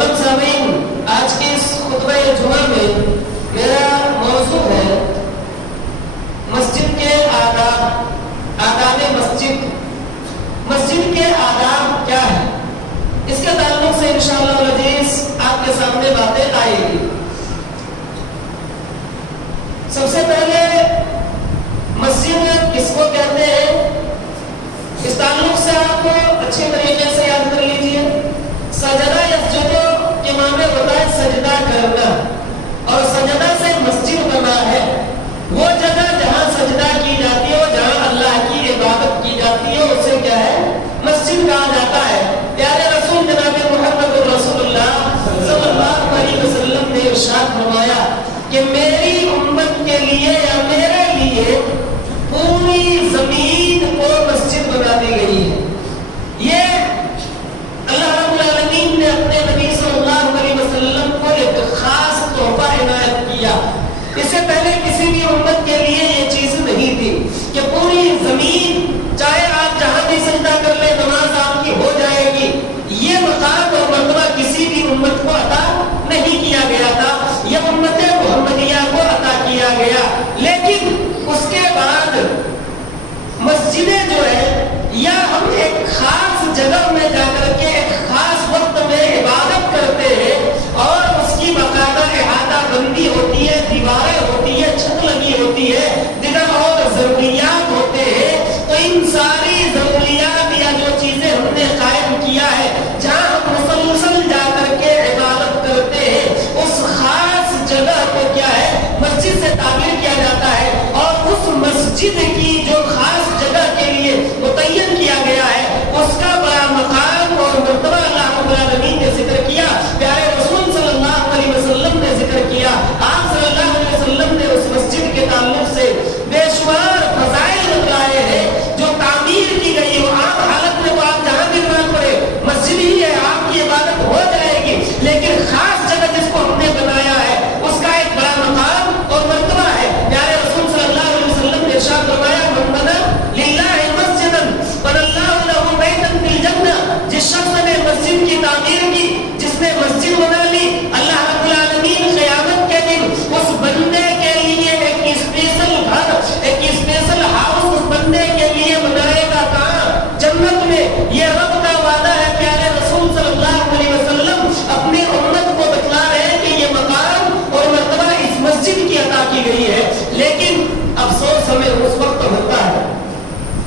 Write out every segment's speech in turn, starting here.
محترم سامعین، آج کے اس خطبہ جمعہ میں میرا موضوع ہے مسجد کے آداب، آداب مسجد۔ مسجد کے آداب کیا ہے، اس کے تعلق سے انشاءاللہ العزیز آپ کے سامنے باتیں آئے گی۔ سب سے پہلے مسجد کس کو کہتے ہیں، اس تعلق سے آپ کو اچھے طریقے سے یاد کر لیجئے۔ سجدہ یسجد کے معنی ہوتا ہے سجدہ کرنا، اور سجدہ سے مسجد بنا ہے وہ جگہ جہاں سجدہ کی جاتی ہے، جہاں اللہ کی عبادت کی جاتی ہے، اسے کیا ہے، مسجد کہا جاتا ہے۔ پیارے رسول جناب محمد رسول اللہ صلی اللہ علیہ وسلم نے ارشاد فرمایا کہ میری امت کے لیے یا میرے لیے پوری زمین کو مسجد بنا دی گئی ہے۔ یہ اللہ رب العالمین نے اپنے نبی صلی اللہ علیہ وسلم کو ایک خاص تحفہ عنایت کیا۔ اس سے پہلے کسی بھی امت کے لیے یہ چیز نہیں تھی کہ پوری زمین چاہے آپ جہاں بھی سجدہ کر لیں نماز آپ کی ہو جائے گی۔ یہ مقام اور مرتبہ کسی بھی امت کو عطا نہیں کیا گیا تھا، یہ امت محمدیہ کو عطا کیا گیا۔ لیکن اس کے بعد مسجدیں جو ہے، یا ہم ایک خاص جگہ میں جا کر کے ایک خاص وقت میں عبادت کرتے ہیں، اور اس کی باقاعدہ احاطہ بندی ہوتی ہے، دیواریں ہوتی ہے، چھت لگی ہوتی ہے، دیگر اور ضروریات ہوتے ہیں۔ تو ان ساری ضروریات یا جو چیزیں ہم نے قائم کیا ہے، جہاں ہم مسلسل جا کر کے عبادت کرتے ہیں، اس خاص جگہ کو کیا ہے، مسجد سے تعبیر کیا جاتا ہے۔ اور اس مسجد کی جو خاص جگہ کے لیے متعین کیا گیا ہے، اس کا بڑا مقام اور مرتبہ اللہ رب العالمین نے ذکر کیا، پیارے رسول صلی اللہ علیہ وسلم نے ذکر کیا۔ آپ صلی اللہ علیہ وسلم نے اس مسجد کے تعلق سے بے شمار فضائل بتلائے ہیں، جو تعمیر کی گئی ہو عام حالت میں تو آپ جہاں بھی نماز پڑھے مسجد ہی ہے، آپ کی عبادت ہو جائے گی، لیکن خاص جگہ جس کو ہم نے بنایا ہے اس کا ایک بڑا مقام اور مرتبہ ہے۔ پیارے رسول صلی اللہ علیہ وسلم نے ارشاد فرمایا، من بنى للہ مسجدا بنى اللہ له بیتا فی الجنہ، جس شخص نے مسجد کی تعمیر کی، جس نے مسجد بنا لی، اللہ رب العالمین قیامت کے دن اس بندے کے لیے ایک اسپیشل گھر، ایک اسپیشل ہاؤس اس بندے کے لیے بنائے گا، کہاں، جنت میں۔ یہ رب کا وعدہ ہے۔ پیارے رسول صلی اللہ علیہ وسلم اپنی امت کو بتلا رہے ہیں کہ یہ مقام اور مرتبہ اس مسجد کی عطا کی گئی ہے۔ لیکن افسوس ہمیں اس وقت ہوتا ہے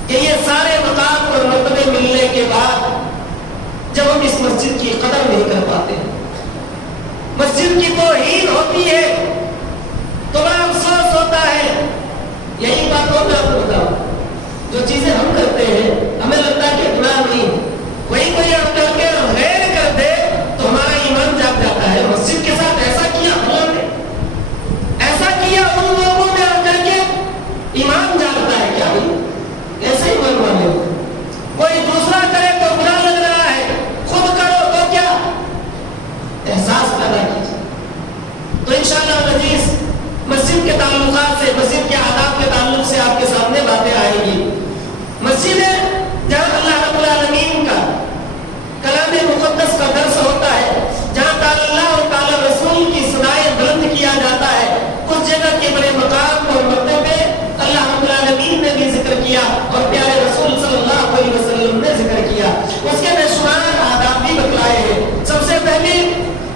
کہ یہ سارے مقام اور مرتبے ملنے کے بعد جب ہم اس مسجد کی قدر نہیں کر پاتے، مسجد کی توہین ہوتی ہے، تو بڑا افسوس ہوتا ہے۔ یہی بات ہو میں آپ کو بتاؤں، جو چیزیں ہم کرتے ہیں ہمیں لگتا ہے کہ گناہ نہیں ہے، وہی کوئی ہم کر کے غیر کر دے تو ہمارا ایمان جاگ جاتا ہے۔ مسجد کے ساتھ ایسا کیا اللہ نے، ایسا کیا ان لوگوں نے آ کر کے، ایمان جاگتا ہے کیا بھائی، ایسے ہی من والے ہو۔ کوئی دوسرا کرے تو برا لگ رہا ہے، خود کرو تو کیا، احساس پیدا کیجیے۔ تو انشاءاللہ العزیز مسجد کے تعلقات سے، مسجد کے آداب کے تعلق سے آپ کے سامنے باتیں آئیں گی۔ مسجد ہے جہاں اللہ رب العالمین کا کلام مقدس کا درس ہوتا ہے، جہاں تعالی اللہ اور تعالی رسول کی صدائیں بلند کیا جاتا ہے۔ اس جگہ کے بڑے مقام اور مرتبے اللہ رب العالمین نے بھی ذکر کیا اور پیارے رسول صلی اللہ علیہ وسلم نے ذکر کیا۔ اس کے بے شمار آداب بھی بتلائے ہیں۔ سب سے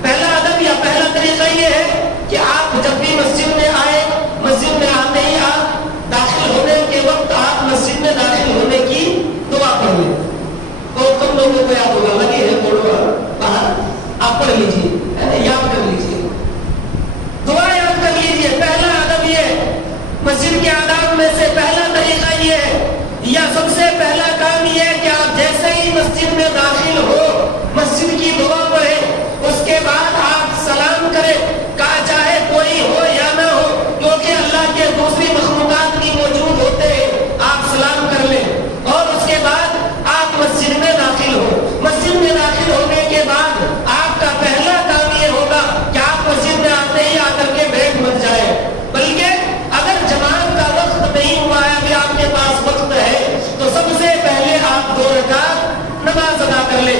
پہلا ادب یا پہلا طریقہ یہ ہے کہ آپ جب بھی مسجد میں آئے، مسجد میں آتے ہی آپ داخل ہونے کے وقت آپ مسجد میں داخل ہونے کی دعا پڑھ لیں۔ بہت کم لوگوں کو یاد ہوگا، لگے ہے بولو باہر، آپ پڑھ لیجیے، یاد کر لیجیے، دعا یاد کر لیجیے۔ پہلا ادب یہ، مسجد کے آداب میں سے پہلا طریقہ یہ ہے، یا سب سے پہلا کام یہ ہے کہ آپ جیسے ہی مسجد میں داخل ہو مسجد کی دعا پڑھیں، اس کے بعد آپ سلام کریں، چاہے کوئی ہو یا نہ ہو، کیونکہ اللہ کے دوسری مخلوقات بھی موجود ہوتے ہیں، آپ سلام کر لیں، اور اس کے بعد آپ مسجد میں داخل ہو۔ مسجد میں داخل ہونے کے بعد آپ کا پہلا کام یہ ہوگا کہ آپ مسجد میں آتے ہی آ کر کے بیٹھ مت جائے، بلکہ اگر جماعت کا وقت نہیں ہوا ہے، ابھی آپ کے پاس وقت ہے، تو سب سے پہلے آپ 2 رکعت نماز ادا کر لیں۔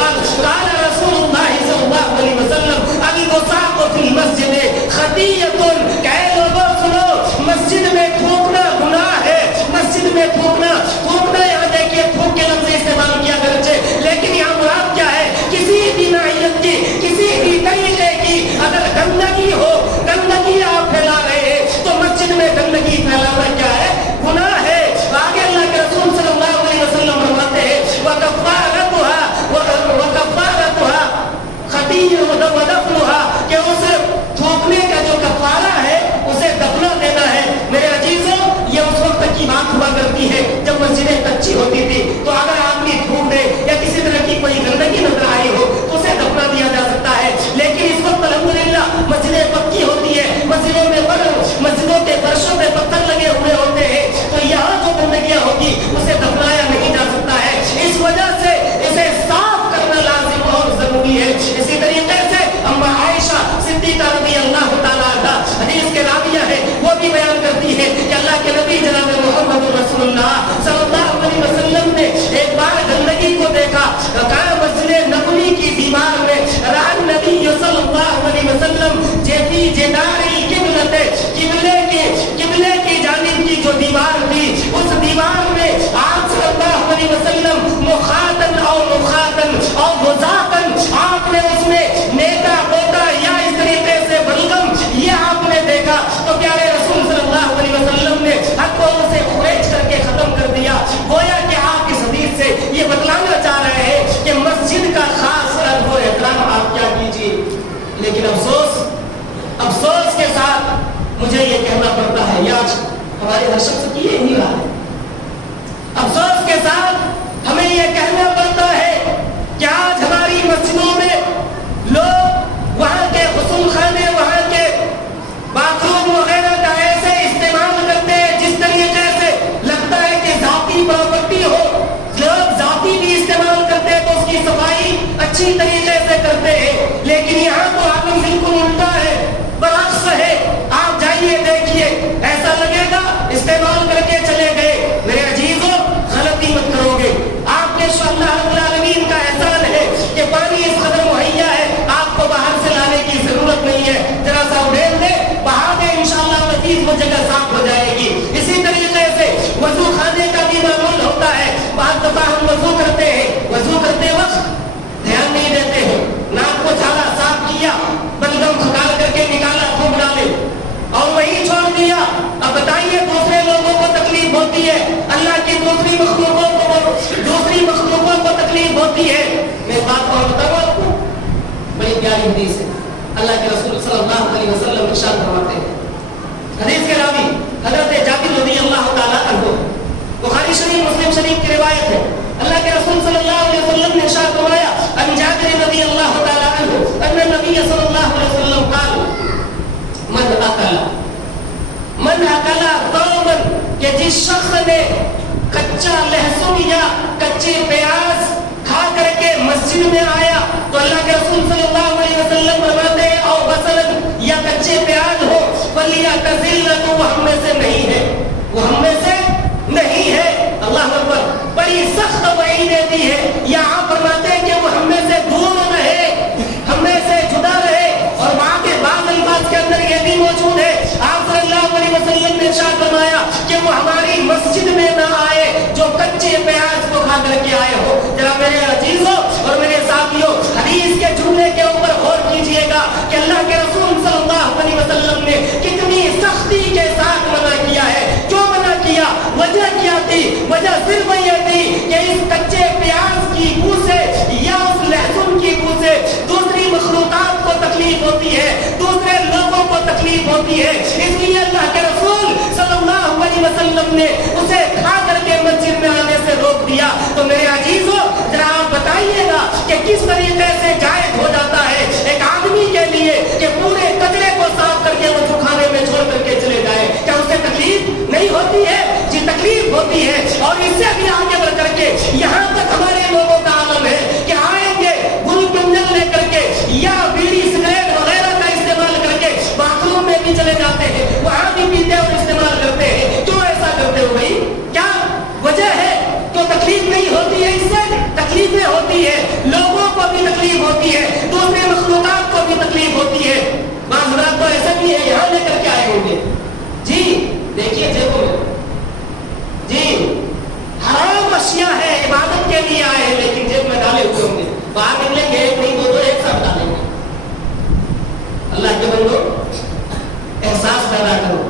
قال رسول الله صلی اللہ علیہ وسلم الوساق فی المسجد خطیۃ، کہ لوگوں سنو، مسجد میں تھوکنا گناہ ہے۔ مسجد میں تھوکنا یہاں دیکھیے تھوک کے لفظ استعمال کیا گرچہ، لیکن یہاں مراد کیا ہے؟ کسی بھی نوعیت کی، کسی بھی طریقے کی اگر گندگی ہو، گندگی آپ پھیلا رہے ہیں تو مسجد میں گندگی پھیلانا کیا ہے؟ گناہ ہے۔ آگے اللہ کے رسول صلی اللہ علیہ وسلم فرماتے ہیں کہ اسے تھوکنے کا جو کفارہ ہے اسے دفنا دینا ہے۔ میرے عزیزوں، یہ اس وقت کی بات ہوا کرتی ہے جب مسجدیں کچی ہوتی تھی، تو اگر آدمی تھوک دے یا کسی طرح کی کوئی گندگی نظر آئی ہو تو اسے دفنا دیا جا سکتا ہے۔ لیکن اس وقت الحمدللہ مسجدیں پکی ہوتی ہے، مسجدوں کے فرشوں پہ پتھر لگے ہوئے ہوتے ہیں، تو یہاں جو گندگیاں ہوگی اسے دفنایا نہیں جا سکتا ہے۔ اس وجہ سے اسے صاف کرنا لازم اور ضروری ہے۔ اسی طریقے سے اما عائشہ صدیقہ رضی اللہ تعالیٰ عنہ حدیث کے راویہ ہے، وہ بھی بیان کرتی ہے کہ اللہ کے نبی جناب محمد رسول اللہ صلی اللہ علیہ وسلم نے ایک بار گندگی کو دیکھا، کہا مسجد نبوی کی دیوار میں رأى النبی صلی اللہ علیہ وسلم جیتی جدار القبلہ، قبلے کی جانب کی جو دیوار تھی اس دیوار میں آپ صلی اللہ علیہ وسلم مخاطن اور مخاطن اور غزاقن، آپ نے اس میں نیتا پوتا یا اس طریقے سے بلغم یہ آپ نے دیکھا، تو پیارے رسول صلی اللہ علیہ وسلم نے حق کو اسے خریج کر کے ختم کر دیا۔ گویا کہ آپ اس حدیث سے یہ بتلانا چاہ رہے ہیں کہ مسجد کا خاص ادب و احترام آپ کیا کیجیے۔ لیکن افسوس کے ساتھ مجھے یہ کہنا پڑتا ہے، یہ آج ہمارے ہر شخص کی یہی حال ہے۔ افسوس کے ساتھ ہمیں یہ کہنا پڑتا ہے کہ آج ہماری مسجدوں میں لوگ وہاں کے غسل خانے، وہاں کے باتھ روم وغیرہ کا ایسے استعمال کرتے ہیں جس طریقے سے لگتا ہے کہ ذاتی پراپرٹی ہو۔ لوگ ذاتی بھی استعمال کرتے ہیں تو اس کی صفائی اچھی طریقے سے کرتے ہیں، لیکن یہاں تو عالم بالکل الٹا ہے، برعکس ہے۔ آپ جائیے دیکھیے، ایسا لگے گا استعمال کر کے چلے گئے۔ میرے عزیزوں، غلطی مت کرو گے۔ آپ کے اللہ رب العالمین کا احسان ہے کہ پانی اس قدر مہیا ہے، آپ کو باہر سے لانے کی ضرورت نہیں ہے، ذرا سا اڑیل دے، بہا دے، انشاءاللہ مزید وہ جگہ صاف ہو جائے گی۔ اسی طریقے سے وضو خانے کا بھی معمول ہوتا ہے۔ بعض دفعہ ہم وضو کرتے ہیں، وضو کرتے وقت دھیان نہیں دیتے ہیں، ناک کو جھاڑا، صاف کیا، بلغم کھکال کر کے نکالا، تھوک ڈالے اور وہی چھوڑ دیا۔ اب بتائیے دوسرے لوگوں کو تکلیف ہوتی ہے، اللہ کی دوسری مخلوقوں کو تکلیف ہوتی ہے۔ میں بات اور بتاؤں آپ کو، بڑی پیاری حدیث ہے، اللہ کے رسول صلی اللہ علیہ وسلم ارشاد فرماتے ہیں، حدیث کے راوی حضرت جابر رضی اللہ تعالیٰ عنہ، بخاری شریف مسلم شریف کی روایت ہے، اللہ کے رسول صلی اللہ علیہ وسلم نے ارشاد فرمایا، ان جابر رضی اللہ تعالیٰ عنہ ان النبی صلی اللہ علیہ وسلم قال من اکلا قوما، کہ جس شخص نے کچا لہسن یا کچے پیاز کھا کر کے مسجد میں آیا، تو اللہ کے رسول صلی اللہ علیہ وسلم فرماتے ہیں او بصل یا کچے پیاز ہو، فلیعتزل، تو وہ ہم میں سے نہیں ہے، وہ ہم میں سے نہیں ہے۔ اللہ اکبر، بڑی سخت وعید دیتی ہے۔ یہاں فرماتے ہیں کہ وہ ہم میں سے دور رہے، ہم میں سے جدا رہے، اور وہاں کے بعض الفاظ کے اندر یہ بھی موجود ہے، آپ صلی اللہ علیہ وسلم نے ارشاد فرمایا کہ وہ ہماری مسجد میں نہ آئے جو کچے پیاز کو کھا کر کے آئے ہو۔ ذرا میرے عزیزوں اور ہوتی ہے، اس لیے اللہ کے رسول صلی اللہ علیہ وسلم نے اسے کھا کر کے مسجد میں آنے سے روک دیا۔ تو میرے عزیزو ذرا آپ بتائیے گا کہ کس طریقے سے جائز ہو جاتا ہے ایک آدمی کے لیے کہ پورے کچرے کو صاف کر کے وہ کھانے میں چھوڑ کر کے چلے جائے؟ کیا اسے تکلیف نہیں ہوتی ہے؟ جی تکلیف ہوتی ہے۔ اور اس سے بھی آگے بڑھ کر کے یہاں تک ہمارے لوگوں کا عمل ہے کہ آئیں گے گل کنجل لے کر کے یا بیڑی سگریٹ وغیرہ کا استعمال کر کے باتھ روم میں بھی چلے جاتے ہیں، وہاں بھی پیتے اور استعمال کرتے ہیں۔ کیوں ایسا کرتے ہو بھائی؟ کیا وجہ ہے؟ کیوں تکلیف نہیں ہوتی ہے؟ اس سے تکلیفیں ہوتی ہے، لوگوں کو بھی تکلیف ہوتی ہے، دوسرے مخلوقات کو بھی تکلیف ہوتی ہے۔ بعض حضرات تو ایسا بھی ہے یہاں لے کر کے آئے ہوں گے، جی دیکھیے جیبوں میں، جی حرام اشیاء ہے، عبادت کے لیے آئے ہیں لیکن جیب میں ڈالے ہوئے ہوں گے، باہر نکلیں گے ایک نہیں دو ایک ساتھ ڈالیں گے۔ اللہ کے بندو احساس پیدا کرو۔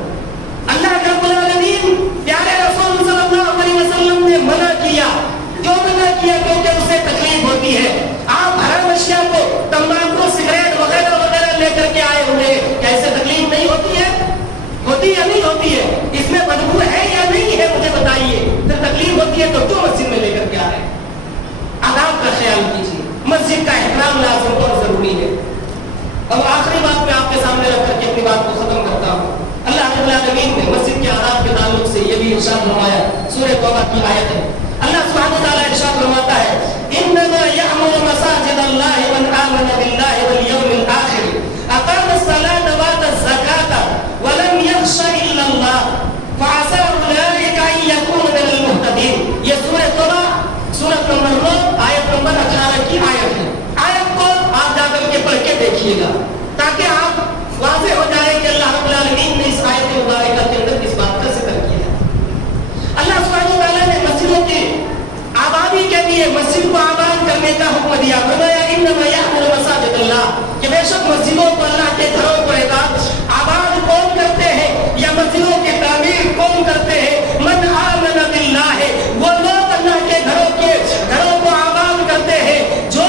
اللہ رب العالمین پیارے رسول صلی اللہ علیہ وسلم نے منع کیا۔ کیوں منع کیا؟ کیونکہ اسے تکلیف ہوتی ہے۔ آپ حرام اشیاء کو تمباکو سگریٹ وغیرہ وغیرہ لے کر کے آئے ہوئے، کیسے تکلیف نہیں ہوتی ہے؟ ہوتی یا نہیں ہوتی ہے؟ اس میں بدبو ہے یا نہیں ہے مجھے بتائیے۔ پھر تکلیف ہوتی ہے تو کیوں مسجد میں لے کر کے آ رہے ہیں؟ آداب کا خیال کیجیے، مسجد کا احترام لازم اور ضروری ہے۔ اب آخری بات میں آپ کے سامنے رکھ کر کے اپنی بات کو ختم کرتا ہوں۔ اللہ رب العالمین نے مسجد کے آداب کے تعلق سے یہ بھی ارشاد فرمایا، سورہ توبہ کی آیت ہے۔ اللہ سبحانہ وتعالی ارشاد فرماتا ہے انما یعمر مساجد اللہ من آمن باللہ والیوم الآخر اقام الصلاة وآتى الزکاة ولم یخش الا اللہ فعسى اولئک ان یکونوا من المہتدین۔ یہ سورہ توبہ سورۃ نمبر 9 آیت نمبر 18 کی آیت ہے۔ آیت کو آپ جا کر کے پڑھ کے دیکھیے گا تاکہ آپ واضح ہو جائے کہ اللہ رب العالمین نے اس آیت مبارکہ کے اندر کس بات کا ذکر کیا ہے۔ اللہ سبحانہ وتعالیٰ نے مسجدوں کی آبادی کے لیے مسجد کو آباد کرنے کا حکم دیا، فرمایا انما یعمر مساجد اللہ، کہ بے شک مسجدوں کو اللہ کے گھروں کو آباد کون کرتے ہیں یا مسجدوں کی تعمیر کون کرتے ہیں؟ من آمن باللہ، وہ لوگ اللہ کے گھروں کو آباد کرتے ہیں جو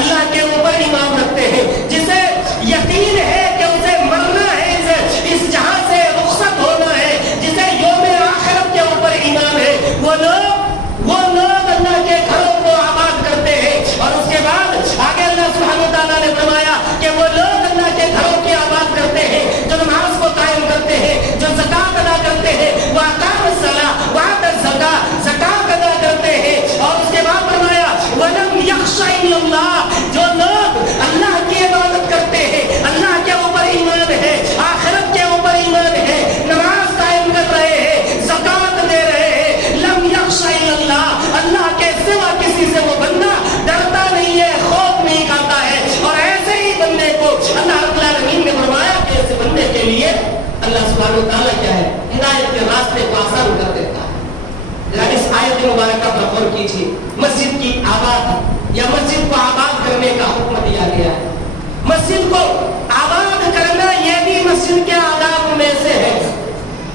اللہ کے اوپر ایمان رکھتے ہیں، جسے یقین ہے کہ اسے مرنا ہے، اس جہاں سے رخصت ہونا ہے، جسے یوم آخرت کے اوپر ایمان ہے، وہ لوگ اللہ کے گھروں کو آباد کرتے ہیں۔ اور اس کے بعد آگے اللہ سبحانہ وتعالیٰ نے فرمایا کہ وہ لوگ اللہ کے گھروں کی آباد کرتے ہیں جو نماز کو قائم کرتے ہیں، جو زکوٰۃ ادا کرتے ہیں، وَأَقَامُوا الصَّلَاةَ وَآتَوُا الزَّکَاةَ، زکوٰۃ ادا کرتے ہیں۔ اور اس کے بعد فرمایا وَلَمْ یَخْشَ إِلَّا اللَّهَ، جو لوگ اللہ کی عبادت کرتے ہیں، اللہ کے اوپر ایمان ہے، آخرت کے اوپر ایمان ہے، نماز قائم کر رہے ہیں، زکوٰۃ دے رہے ہیں، لم یخش الا اللہ، اللہ کے سوا کسی سے وہ بندہ ڈرتا نہیں ہے، خوف نہیں کھاتا ہے۔ اور ایسے ہی بندے کو اللہ رب العالمین نے فرمایا کہ ایسے بندے کے لیے اللہ سبحانہ وتعالیٰ کیا ہے؟ ہدایت کے راستے کو آسان کر دیتا ہے۔ ذرا اس آیت مبارکہ پر غور کیجیے، مسجد کی آباد یا مسجد کو آباد کرنے کا حکم دیا گیا ہے۔ مسجد کو آباد کرنا یہ بھی مسجد کے آداب میں سے ہے،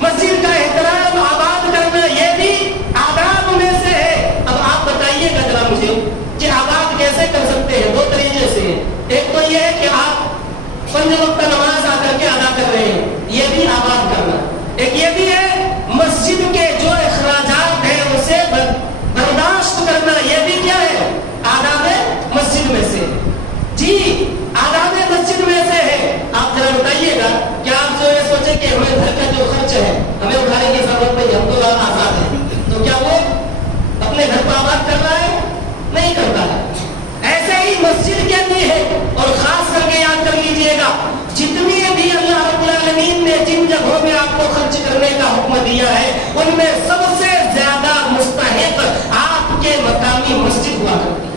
مسجد کا احترام آباد کرنا یہ بھی آداب میں سے ہے۔ اب آپ بتائیے گا ذرا مجھے کہ آباد کیسے کر سکتے ہیں؟ دو طریقے سے ہے۔ ایک تو یہ ہے کہ آپ 5 وقت نماز آ کر کے ادا کر رہے ہیں، یہ بھی آباد کرنا۔ ایک یہ بھی ہے مسجد کے جو اخراجات ہیں اسے برداشت کرنا، یہ بھی کیا ہے؟ آداب مسجد میں سے۔ جی آداب مسجد میں سے ہے۔ آپ ذرا بتائیے گا کہ آپ جو یہ سوچے کہ ہمیں گھر کا جو خرچ ہے ہمیں اٹھانے کی ضرورت نہیں، ہم تو آزاد ہیں، تو کیا وہ اپنے گھر کو آباد کر رہا ہے؟ نہیں کرتا ہے۔ ایسے ہی مسجد کے لیے ہے، اور خاص کر کے یاد کر لیجئے گا جتنی بھی اللہ رب العالمین نے جن جگہوں میں آپ کو خرچ کرنے کا حکم دیا ہے ان میں سب سے زیادہ مستحق آپ کے مقامی مسجد ہوا کرتی ہے۔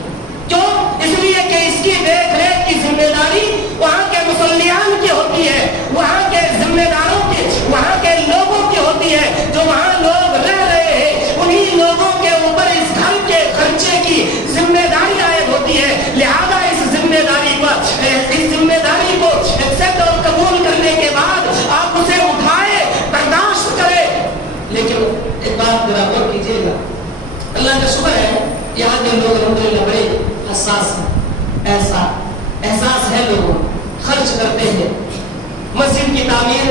کیوں؟ اس لیے کہ اس کی دیکھ ریکھ کی ذمہ داری وہاں کے مصلیان کی ہوتی ہے، وہاں کے ذمہ داروں کی، وہاں کے لوگوں کی ہوتی ہے، جو وہاں لوگ رہ رہے ہیں انہی لوگوں کے اوپر اس گھر کے خرچے کی ذمہ داری عائد ہوتی ہے۔ لہذا اس ذمہ داری کو ایکسپٹ اور قبول کرنے کے بعد آپ اسے اٹھائے، برداشت کرے۔ لیکن ایک بات ذرا غور کیجیے گا، اللہ کا شکر ہے یہاں کے لوگ الحمدللہ بڑے حساس ہیں، ایسا احساس ہے، لوگوں خرچ کرتے ہیں۔ مسجد کی تعمیر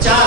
4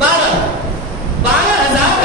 12,000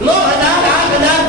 9,000, 8,000,